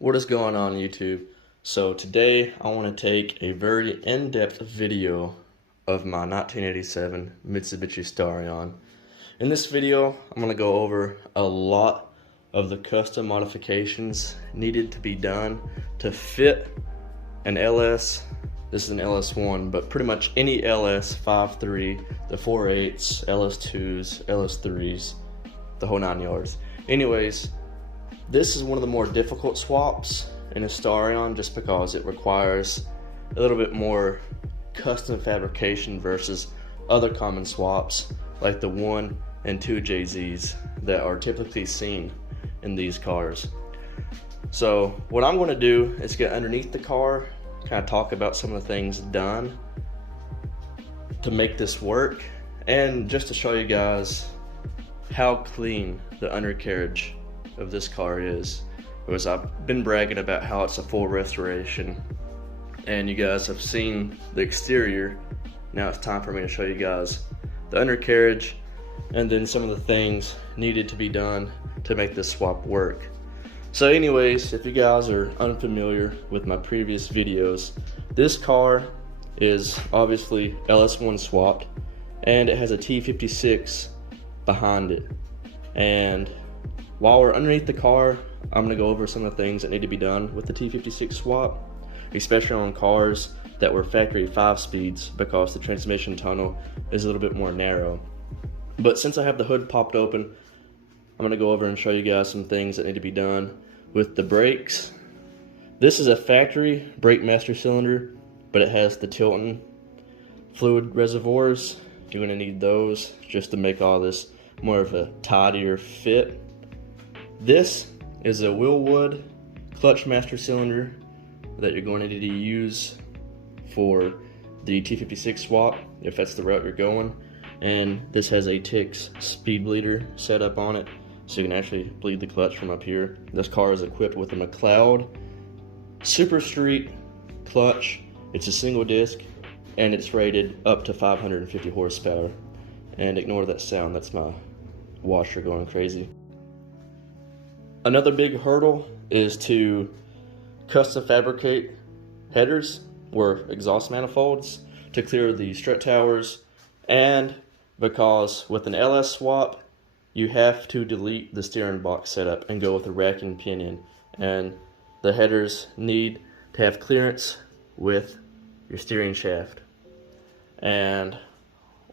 What is going on YouTube? So today I want to take a very in-depth video of my 1987 Mitsubishi Starion. In this video I'm going to go over a lot of the custom modifications needed to be done to fit an LS. This is an LS1, but pretty much any LS 5.3, the 4.8s, LS2s, LS3s, the whole 9 yards. Anyways, this is one of the more difficult swaps in a Starion just because it requires a little bit more custom fabrication versus other common swaps like the 1 and 2 JZs that are typically seen in these cars. So what I'm going to do is get underneath the car, kind of talk about some of the things done to make this work, and just to show you guys how clean the undercarriage of this car is, because I've been bragging about how it's a full restoration and you guys have seen the exterior. Now it's time for me to show you guys the undercarriage and then some of the things needed to be done to make this swap work. So anyways, if you guys are unfamiliar with my previous videos, this car is obviously LS1 swapped and it has a T56 behind it. And while we're underneath the car, I'm going to go over some of the things that need to be done with the T56 swap, especially on cars that were factory 5 speeds because the transmission tunnel is a little bit more narrow. But since I have the hood popped open, I'm going to go over and show you guys some things that need to be done with the brakes. This is a factory brake master cylinder, but it has the Tilton fluid reservoirs. You're going to need those just to make all this more of a tidier fit. This is a Willwood clutch master cylinder that you're going to need to use for the T56 swap if that's the route you're going. And this has a Tix speed bleeder set up on it, so you can actually bleed the clutch from up here. This car is equipped with a McLeod Super Street clutch. It's a single disc and it's rated up to 550 horsepower. And ignore that sound, that's my washer going crazy. Another big hurdle is to custom fabricate headers or exhaust manifolds to clear the strut towers, and because with an LS swap you have to delete the steering box setup and go with a rack and pinion, and the headers need to have clearance with your steering shaft. And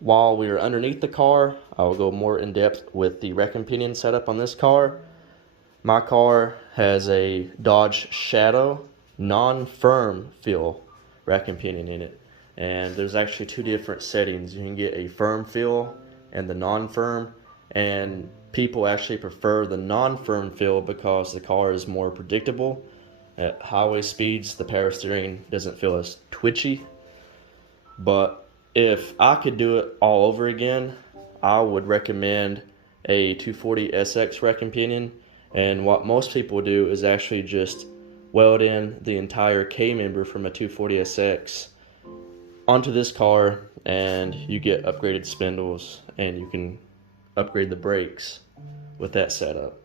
while we are underneath the car, I will go more in depth with the rack and pinion setup on this car. My car has a Dodge Shadow non-firm feel rack and pinion in it, and there's actually 2 different settings. You can get a firm feel and the non-firm, and people actually prefer the non-firm feel because the car is more predictable. At highway speeds, the power steering doesn't feel as twitchy. But if I could do it all over again, I would recommend a 240 SX rack and pinion. And what most people do is actually just weld in the entire K-member from a 240 SX onto this car, and you get upgraded spindles and you can upgrade the brakes with that setup.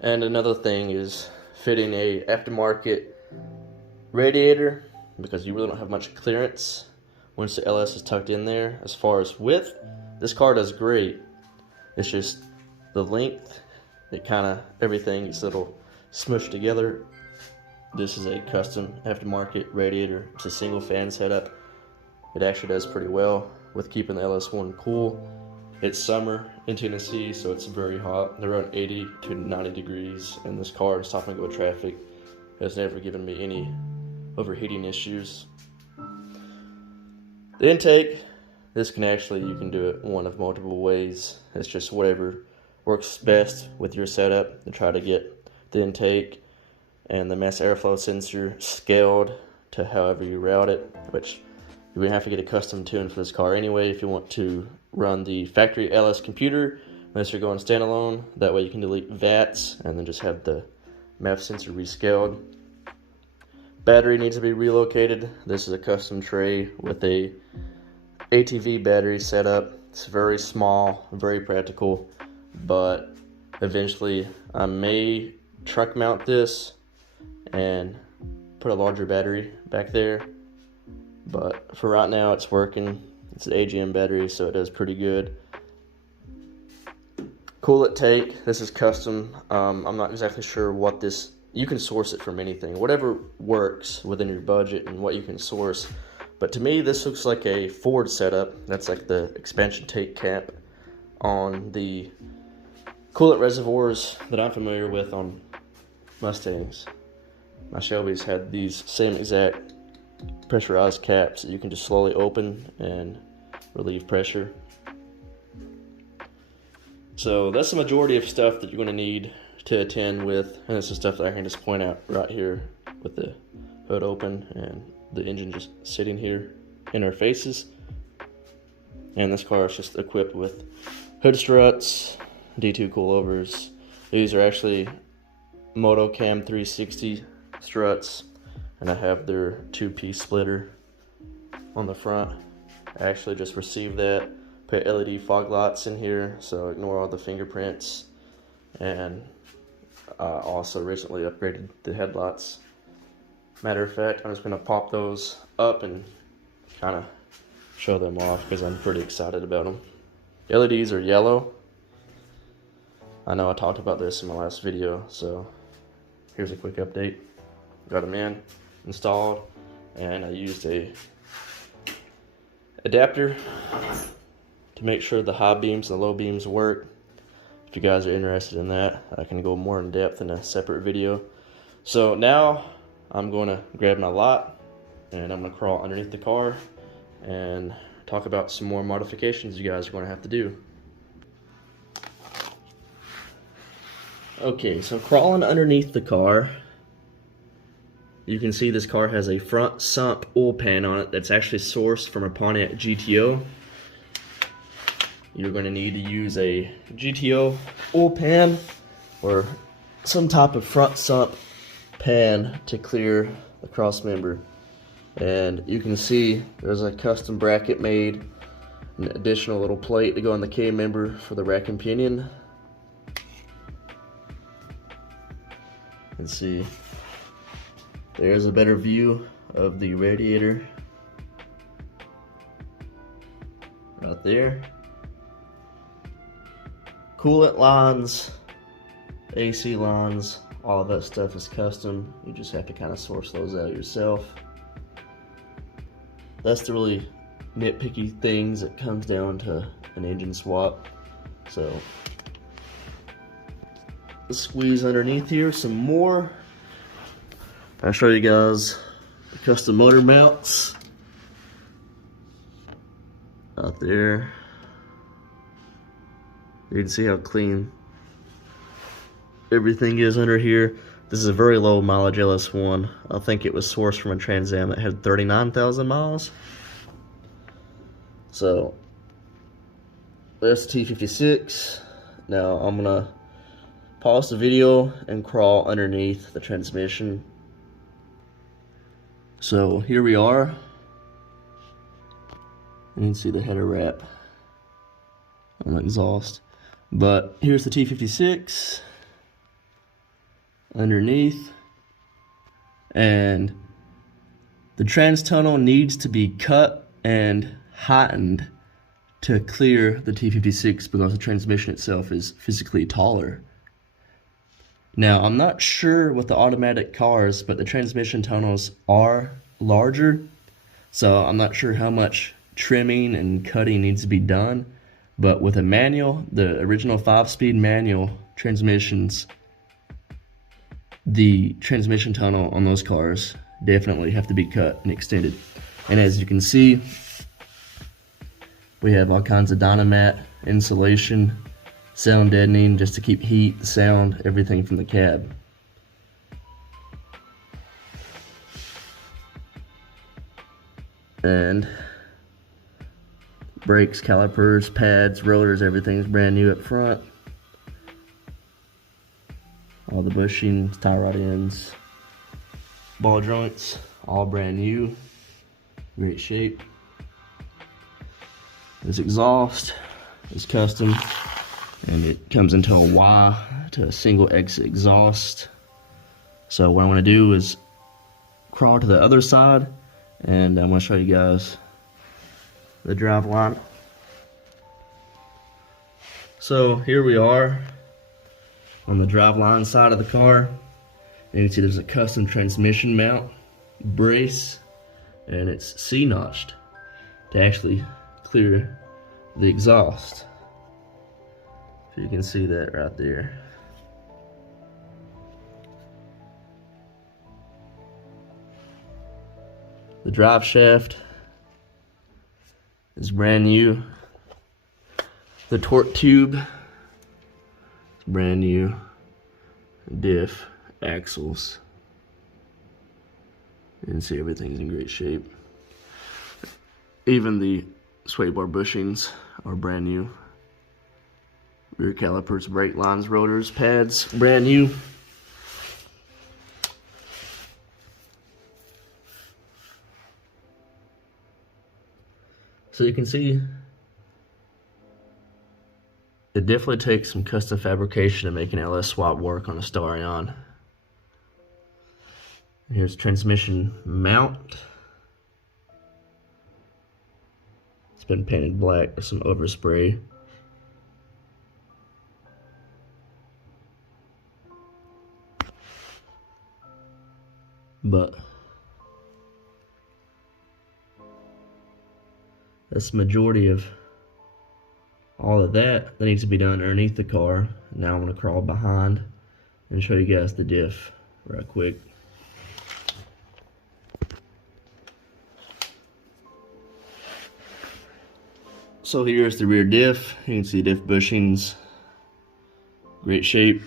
And another thing is fitting a aftermarket radiator, because you really don't have much clearance once the LS is tucked in there. As far as width, this car does great. It's just the length, it kind of, everything is a little smushed together. This is a custom aftermarket radiator. It's a single fan setup. It actually does pretty well with keeping the LS1 cool. It's summer in Tennessee, so it's very hot. They're around 80 to 90 degrees, and this car, stopping to go traffic, has never given me any overheating issues. The intake, this can actually, you can do it one of multiple ways. It's just whatever works best with your setup to try to get the intake and the mass airflow sensor scaled to however you route it, which you're going to have to get a custom tune for this car anyway if you want to run the factory LS computer, unless you're going standalone. That way you can delete VATs and then just have the MAF sensor rescaled. Battery needs to be relocated. This is a custom tray with a ATV battery setup. It's very small, very practical, but Eventually I may truck mount this and put a larger battery back there, but for right now it's working. It's an AGM battery, so it does pretty good. Coolant tank, this is custom. I'm not exactly sure what this, you can source it from anything, whatever works within your budget and what you can source. But to me, this looks like a Ford setup. That's like the expansion tank cap on the coolant reservoirs that I'm familiar with on Mustangs. My Shelby's had these same exact pressurized caps that you can just slowly open and relieve pressure. So that's the majority of stuff that you're going to need to attend with, and this is stuff that I can just point out right here with the hood open and the engine just sitting here in our faces. And this car is just equipped with hood struts, D2 coilovers. These are actually Motocam 360 struts, and I have their 2-piece splitter on the front. I actually just received that. Put LED fog lights in here, so ignore all the fingerprints. And I also recently upgraded the headlights. Matter of fact, I'm just going to pop those up and kind of show them off because I'm pretty excited about them. The LEDs are yellow. I know I talked about this in my last video, so here's a quick update. Got them in, installed, and I used a adapter to make sure the high beams and the low beams work. If you guys are interested in that, I can go more in depth in a separate video. So now I'm going to grab my lot and I'm going to crawl underneath the car and talk about some more modifications you guys are going to have to do. Okay, so crawling underneath the car, you can see this car has a front sump oil pan on it that's actually sourced from a Pontiac GTO. You're going to need to use a GTO oil pan or some type of front sump pan to clear the cross member. And you can see there's a custom bracket made, an additional little plate to go on the K member for the rack and pinion. Let's see, there's a better view of the radiator right there. Coolant lines, AC lines, all of that stuff is custom. You just have to kind of source those out yourself. That's the really nitpicky things that comes down to an engine swap. So let's squeeze underneath here some more. I'll show you guys the custom motor mounts out there. You can see how clean everything is under here. This is a very low mileage LS1. I think it was sourced from a Trans Am that had 39,000 miles. So there's the T56. Now I'm gonna pause the video and crawl underneath the transmission. So here we are. You can see the header wrap on the exhaust. But here's the T56 underneath, and the trans tunnel needs to be cut and heightened to clear the T56 because the transmission itself is physically taller. Now, I'm not sure with the automatic cars, but the transmission tunnels are larger, so I'm not sure how much trimming and cutting needs to be done. But with a manual, the original 5-speed manual transmissions, the transmission tunnel on those cars definitely have to be cut and extended. And as you can see, we have all kinds of Dynamat insulation, sound deadening just to keep heat, sound, everything from the cab. And brakes, calipers, pads, rollers, everything's brand new up front. All the bushings, tie rod ends, ball joints, all brand new, great shape. This exhaust is custom, and it comes into a Y to a single exit exhaust. So what I'm going to do is crawl to the other side, and I'm going to show you guys the Driveline. So here we are on the Driveline side of the car. And you can see there's a custom transmission mount brace, and it's C-notched to actually clear the exhaust. So you can see that right there. The drive shaft is brand new. The torque tube is brand new. Diff, axles. You can see everything's in great shape. Even the sway bar bushings are brand new. Rear calipers, brake lines, rotors, pads, brand new. So you can see it definitely takes some custom fabrication to make an LS swap work on a Starion. Here's transmission mount. It's been painted black with some overspray. But that's the majority of all of that needs to be done underneath the car. Now I'm going to crawl behind and show you guys the diff right quick. So here's the rear diff. You can see diff bushings, great shape.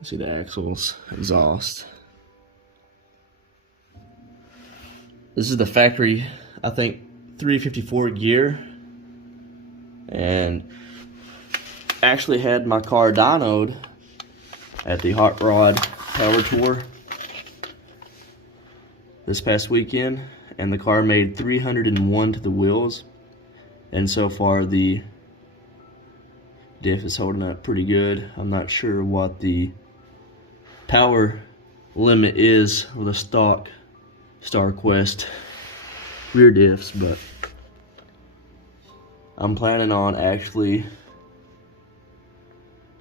You see the axles, exhaust. This is the factory, I think, 354 gear, and actually had my car dynoed at the Hot Rod Power Tour this past weekend, and the car made 301 to the wheels, and so far the diff is holding up pretty good. I'm not sure what the power limit is with a stock StarQuest rear diffs, but I'm planning on actually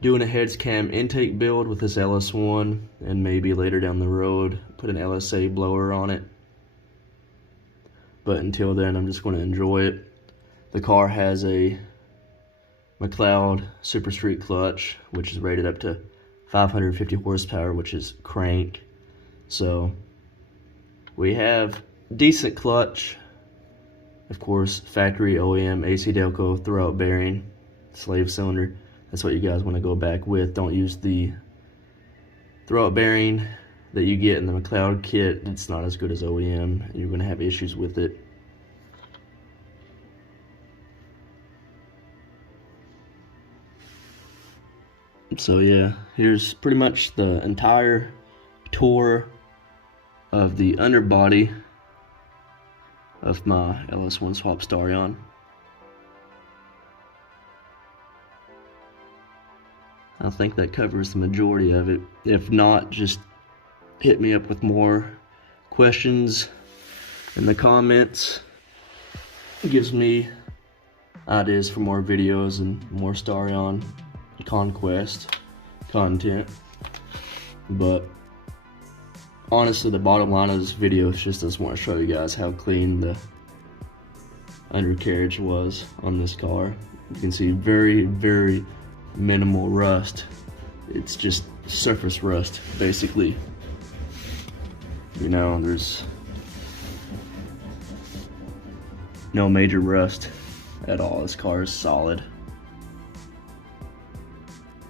doing a heads cam intake build with this LS1, and maybe later down the road put an LSA blower on it. But until then, I'm just going to enjoy it. The car has a McLeod Super Street clutch, which is rated up to 550 horsepower, which is crank. So we have decent clutch, of course, factory OEM AC Delco throwout bearing, slave cylinder. That's what you guys want to go back with. Don't use the throwout bearing that you get in the McLeod kit. It's not as good as OEM. You're going to have issues with it. So yeah, here's pretty much the entire tour of the underbody of my LS1 swap Starion. I think that covers the majority of it. If not, just hit me up with more questions in the comments. It gives me ideas for more videos and more Starion conquest content. But honestly, the bottom line of this video is just I just want to show you guys how clean the undercarriage was on this car. You can see very, very minimal rust. It's just surface rust, basically. You know, there's no major rust at all. This car is solid.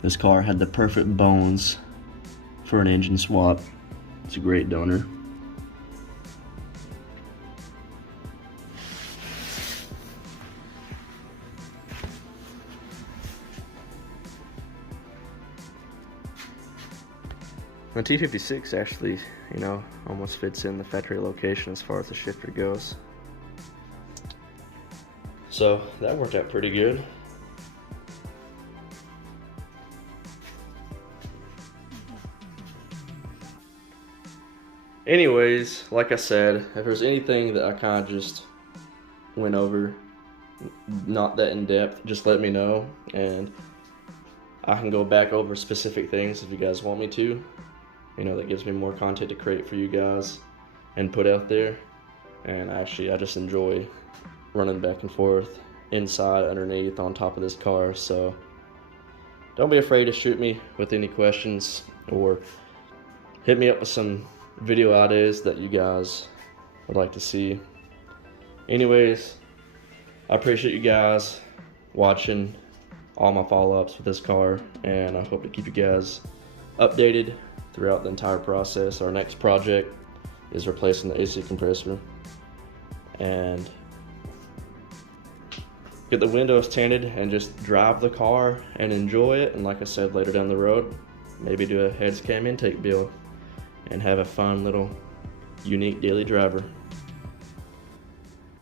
This car had the perfect bones for an engine swap. It's a great donor. The T56 actually, you know, almost fits in the factory location as far as the shifter goes. So that worked out pretty good. anyways, like I said, if there's anything that I kind of just went over, not that in depth, just let me know, and I can go back over specific things if you guys want me to. You know, that gives me more content to create for you guys and put out there. And actually, I just enjoy running back and forth, inside, underneath, on top of this car. So don't be afraid to shoot me with any questions or hit me up with some video ideas that you guys would like to see. Anyways, I appreciate you guys watching all my follow-ups with this car, and I hope to keep you guys updated throughout the entire process. Our next project is replacing the AC compressor and get the windows tinted and just drive the car and enjoy it. And like I said, later down the road, maybe do a heads cam intake build and have a fun little unique daily driver.